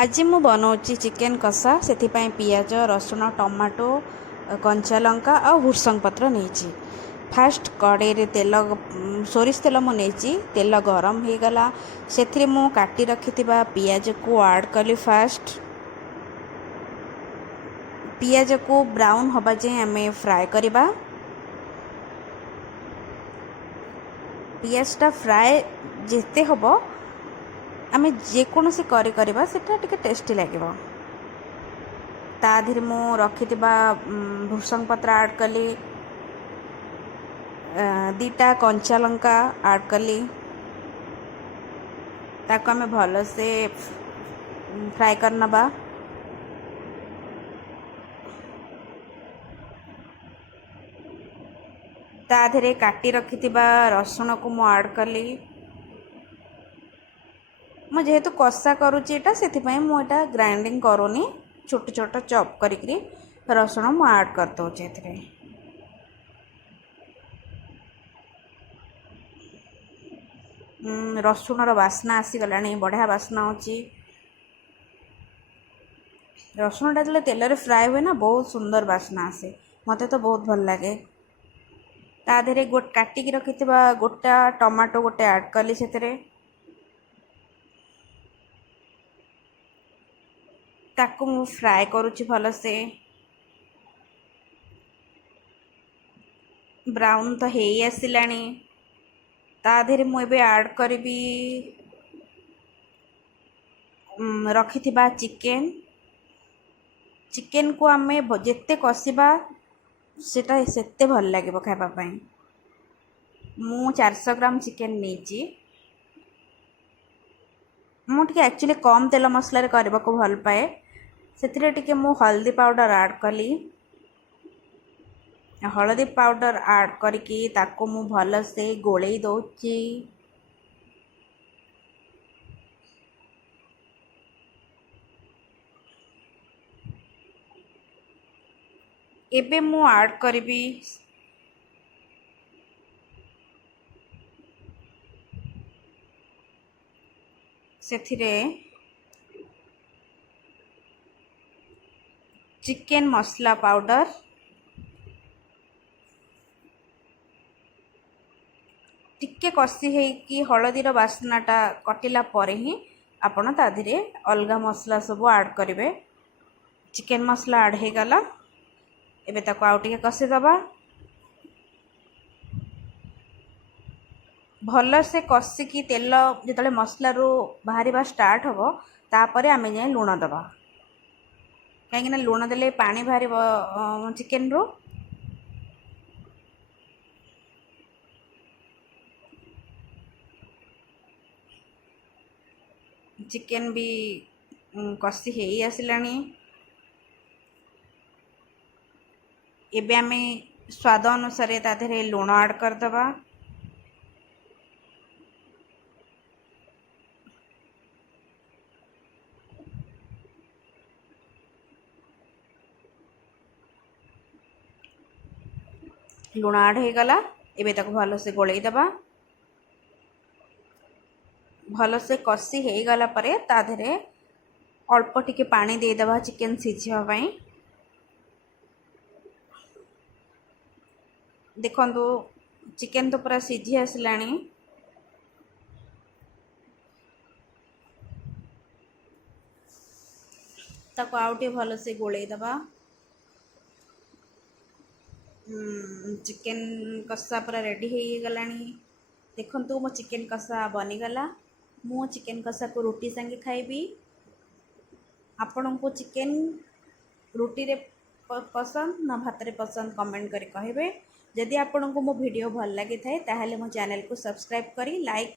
आज मु बनाऊँगी चिकेन कषा से पियाज रसुण टमाटो कंचा लंका आ भृषंग पत्र नहीं। फास्ट कड़े तेल सोरिष तेल मुझे तेल गरम हो गला से मु काटी रखि पियाज को ऐड कली। फास्ट पियाज को ब्राउन हवा जाए आम फ्राए करवा। पियाजटा फ्राए जिते हम आम जेकोसी करी करवा सेटा टिके टेस्टी लगे। ताधीर मु रखि भृषंग पत्र ऐड कली, दीटा कंचा लंका ऐड कली। ताको आम भल से फ्राए करनबा। ताधीरे काटी रखि रसुण को मु ऐड कली। मु जेहेतु कषा करुच्ची एटा से मुझा ग्राइंडिंग करूनी, छोट छोट चॉप करी रसुण मु ऐड कर दूचे। रसुणर बास्ना आसीगला, बढ़िया बास्ना होची। रसुणटा जो तेल फ्राए हुए ना बहुत सुंदर बास्ना आसे, मते तो बहुत भल लगे। ताधीरे काटिकी रखि गोटा टमाटो गोटे ऐड कली से ताकू मु फ्राए करुच्ची भल से। ब्राउन तो हे आसिलानी। ताधीरे मु एबे ऐड करी रखि चिकेन। चिकेन को आम जिते कषा सेटा सेते भल लगे खावाई। मु 400 ग्राम चिकेन नहीं। मुझे एक्चुअली कम तेल मसला करने को भल पाए से मु हल्दी पाउडर ऐड कली। हल्दी पाउडर ऐड करके ताको मु भल से गोले दौची। एबे मु ऐड करी सेथिरे चिकेन मसला पाउडर, टिके कषि है हलदीर बास्नाटा कटिला परे ही आपण ताधीरे अलगा मसला सब ऐड करेंगे। चिकेन मसला ऐड हो गला। एबे ताको आउ टिके कषिदबा। भल से कषिकी तेल जो मसला रू बाहर स्टार्ट हम तापर आम जाए लुण दबा। कहीं लुण देले पानी बाहर चिकेन रू। चिकेन भी कषि हो आसिलानी। एबे आम स्वाद अनुसार ताधीरे लुण ऐड करदबा। लुण ऐड हो गला। एबे ताको भल से गोलई दबा। भल से कषि हो गला परे ताधीरे अल्प टिके पानी दे दबा चिकेन सिझिबा पई। देखंतु चिकेन तो पूरा सिझी आसिलानी। ताको आउटे भल से गोलई दबा। चिकेन कषा पूरा रेडी हो गलानी। देखंतु मो चिकेन कषा बनीगला। मु चिकेन कषा को रोटी संगे खाइबी। आपण को चिकेन रोटी रे पसंद ना भात रे पसंद कमेंट करी कहिबे। जदि आपण को मो वीडियो भल लगी थाए ताहले मो चैनल को सब्सक्राइब करी लाइक